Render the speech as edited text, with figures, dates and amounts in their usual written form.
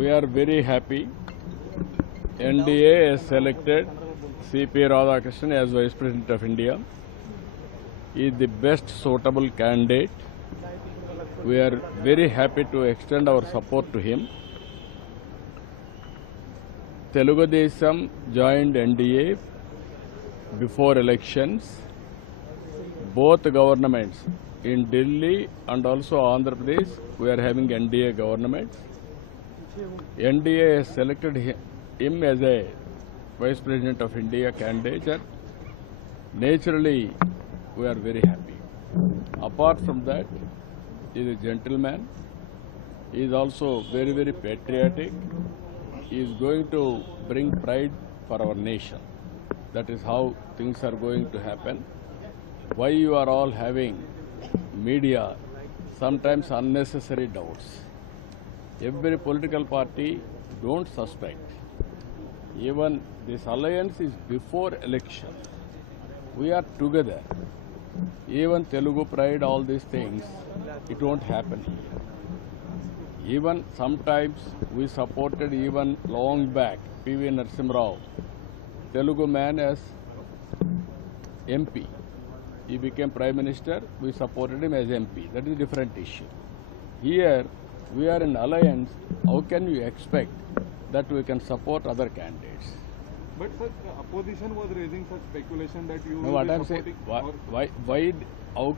We are very happy. NDA has selected C.P. Radhakrishnan as Vice President of India. He is the best suitable candidate. We are very happy to extend our support to him. Telugu Desam joined NDA before elections. Both governments in Delhi and also Andhra Pradesh, we are having NDA governments. NDA has selected him as a Vice President of India candidate. Naturally, we are very happy. Apart from that, he is a gentleman. He is also very, very patriotic. He is going to bring pride for our nation. That is how things are going to happen. Why you are all having media sometimes unnecessary doubts? Every political party don't suspect. Even this alliance is before election. We are together. Even Telugu pride, all these things, it won't happen here. Even sometimes we supported even long back P.V. Narasimha Rao, Telugu man as MP. He became Prime Minister, we supported him as MP. That is a different issue. Here, we are in alliance. How can you expect that we can support other candidates? But sir, opposition was raising such speculation that you No, will what be I'm saying, supporting why, how